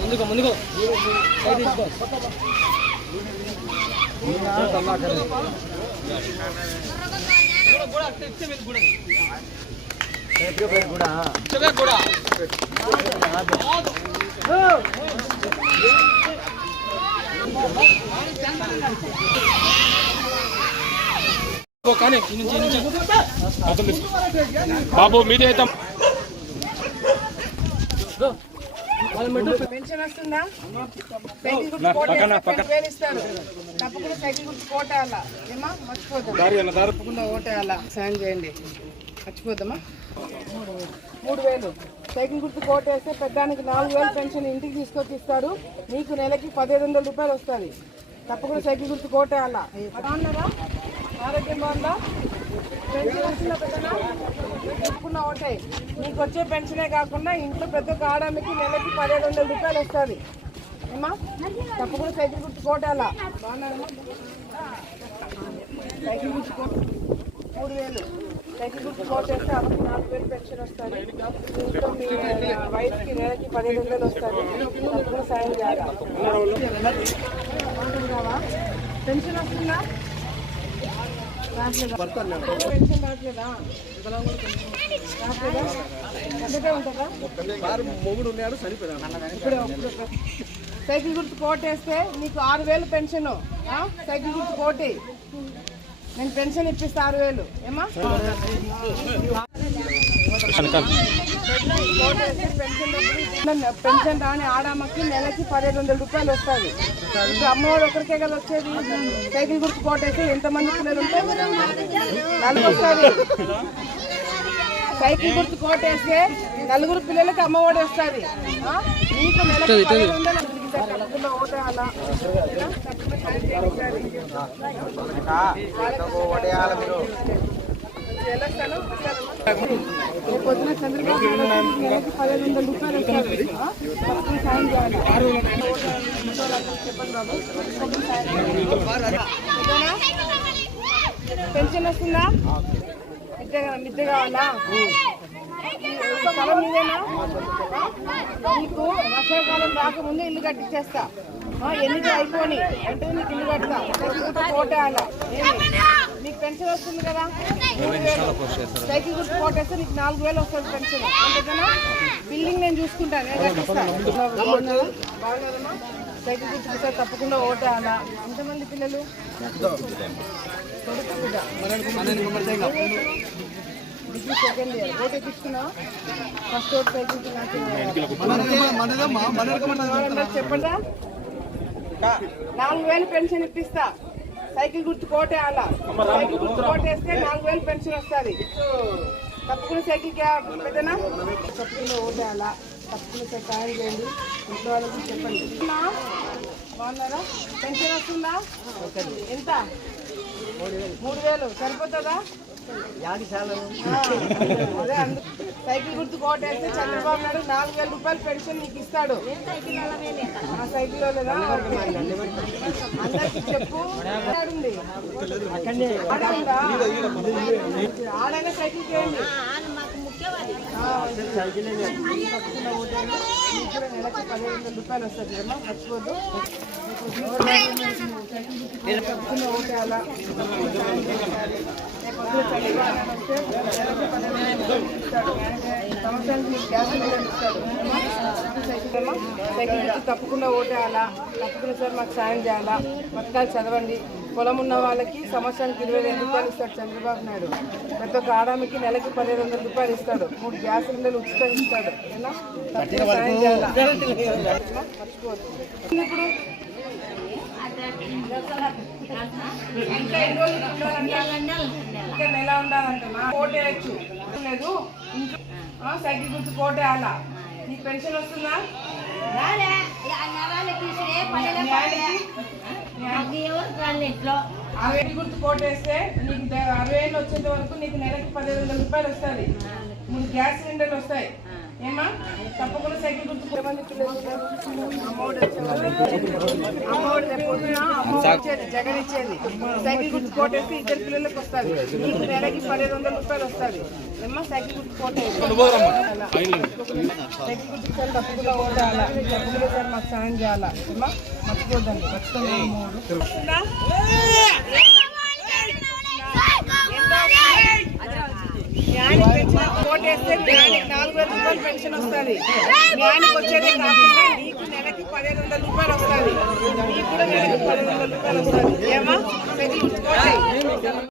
ముందుకో ముందుకో side కూడా. బాబు మీదే అయితే పెన్షన్ వస్తుందా? సైకిల్ గుర్తు తప్పకుండా సైకిల్ గుర్తు ఏమా మర్చిపోతాం. తప్పకుండా సాయం చేయండి. మూడు వేలు. సైకిల్ గుర్తు కోట వేస్తే పెద్దానికి నాలుగు వేలు పెన్షన్ ఇంటికి తీసుకొచ్చి ఇస్తారు మీకు నెలకి పదిహేడు వందల రూపాయలు వస్తుంది. తప్పకుండా సైకిల్ గుర్తు కోట అలా బాగున్నారా? ఆరోగ్యం బాగుందా? పెన్షన్ వస్తుందా పెద్దనా? చెప్పుకున్నా ఒకటే నీకు వచ్చే పెన్షనే కాకుండా ఇంట్లో ప్రతి ఒక్క ఆడమికి నెలకి పదిహేడు వందల రూపాయలు వస్తుంది. అమ్మా తప్పకుండా సైకిల్ గుర్తు బాగున్నారమ్మా. సైకిల్ గుర్తు మూడు వేలు. సైకిల్ గుర్తు కోట్ అమ్మకి నాలుగు వేలు పెన్షన్ వస్తుంది. ఇంట్లో మీ వైఫ్కి నెలకి పదిహేడు వందలు వస్తుంది. తప్పకుండా సాయం చేయాలి? పెన్షన్ వస్తుందా? పెన్షన్ రావట్లేదా సైకిల్ గుర్తు కోటేస్తే నీకు ఆరు వేలు పెన్షన్. సైకిల్ గుర్తు కోటి. నేను పెన్షన్ ఇప్పిస్తా ఆరు వేలు. ఏమా పెన్షన్ డబ్బులు పెన్షన్ రాని ఆడామకి నెలకి పదిహేడు వందల రూపాయలు వస్తుంది ఇప్పుడు అమ్మఒడి ఒకరికే కదా వచ్చేది? సైకిల్ గుర్తు కోటేస్తే ఎంతమంది పిల్లలు ఉంటే నలుగురు సైకిల్ గుర్తు కోటేస్తే నలుగురు పిల్లలకి అమ్మఒడి వస్తుంది. నీకు నెలకి పదిహేడు వందలు ఓటేయాలా? ఎలక్షన్ పొద్దున చంద్రబాబు నెలకి పదిహేను వందల రూపాయలు వస్తుంది. సాయం చేయాలి. చెప్పండి బాబు. పెన్షన్ వస్తుందా మిద్దె మిద్దె కావాలా స్థలం మీదేనా నీకు వర్షాకాలం రాకముందు ఇల్లు కట్టించేస్తా ఆ, ఎన్నికలు అయిపోయి అంటే నీకు ఇల్లు కడతా కోట గుర్తు నీకు పెన్షన్ వస్తుంది కదా. సైకిల్ గుర్తు కోటేస్తే నీకు నాలుగు వేలు వస్తుంది పెన్షన్. అంతేనా బిల్డింగ్ నేను చూసుకుంటాను? బాగున్నారమ్మా సైకిల్ గుర్తు తప్పకుండా ఓటేయాలా ఎంతమంది పిల్లలు కొడుకు బిడ్డ. డిగ్రీ సెకండ్ ఇయర్ ఓటు ఎక్కించుకున్నావా ఫస్ట్ ఓటు సైకిల్ చెప్పండి నాలుగు వేలు పెన్షన్ ఇప్పిస్తా. సైకిల్ గుర్తు కోటే అలా. సైకిల్ గుర్తు కోటేస్తే నాలుగు వేలు పెన్షన్ వస్తుంది. తప్పకుండా సైకిల్ క్యాబ్ పెద్దనా? తప్పకుండా ఓటే అలా. తప్పకుండా సాయం చేయండి. ఇంట్లో వాళ్ళకి చెప్పండి. బాగున్నారా? పెన్షన్ వస్తుందా? ఎంత? మూడు వేలు సరిపోతుందా? ఆ, సైకిల్ గుర్తు కోటేస్తే చంద్రబాబు నాయుడు నాలుగు వేల రూపాయలు పెన్షన్ నీకు ఇస్తాడు. ఆ సైకిల్ అందరికి చెప్పు. ఆడైనా సైకిల్ చేయండి. సైకిల్. పదిహేను వందల రూపాయలు వస్తుంది అమ్మా మర్చిపోద్దు. సైకిల్ తప్పకుండా ఓటేయాలా? తప్పకుండా సార్ మాకు సాయం చేయాలా? బతకాలు చదవండి. పొలం ఉన్న వాళ్ళకి సంవత్సరానికి ఇరవై వేల రూపాయలు ఇస్తాడు చంద్రబాబు నాయుడు. ప్రతి ఒక్క ఆడామికి నెలకి పదిహేను వందల రూపాయలు ఇస్తాడు. మూడు గ్యాస్ సిలిండర్లు ఉచితంగా ఇస్తాడు? మర్చిపోవద్దు. ఇప్పుడు ఇంకా ఎన్ని రోజులు ఉండాలంట? నెల ఉండాలంటమ్మా కోటేయచ్చు లేదు సైకిల్ గుర్తు కోటేయాలా నీకు పెన్షన్ వస్తుందా? అరవై గుర్తు కోటేస్తే నీకు ద- అరవై ఏళ్ళు వచ్చేంత వరకు నీకు నెలకి పదిహేను వందల రూపాయలు వస్తుంది మూడు గ్యాస్ సిలిండర్లు వస్తాయి. ఏమా? తప్పకుండా సైకిల్ జగన్ ఇచ్చేది సైకిల్ గుర్తు కోటేస్తే ఇద్దరు పిల్లలకు వస్తుంది. నీకు నెలకి పదిహేను వందల రూపాయలు వస్తుంది. ఏమా? సైకిల్ గుర్తు కోటేసి సైకిల్ గుర్తు సార్ తప్పకుండా ఓడాలా తప్పకుండా సార్ మాకు సాయం చేయాలా? ఏమా? మర్చిపోద్దండి. ఖచ్చితంగా మూడు జ్ఞానికి కోటేస్తే జ్ఞానికి నాలుగు వేల రూపాయలు పెన్షన్ వస్తుంది. కాకుండా నీకు నెలకి పదిహేను వందల రూపాయలు వస్తుంది. నీకు కూడా నెలకి పదిహేను వందల రూపాయలు వస్తుంది. ఏమా?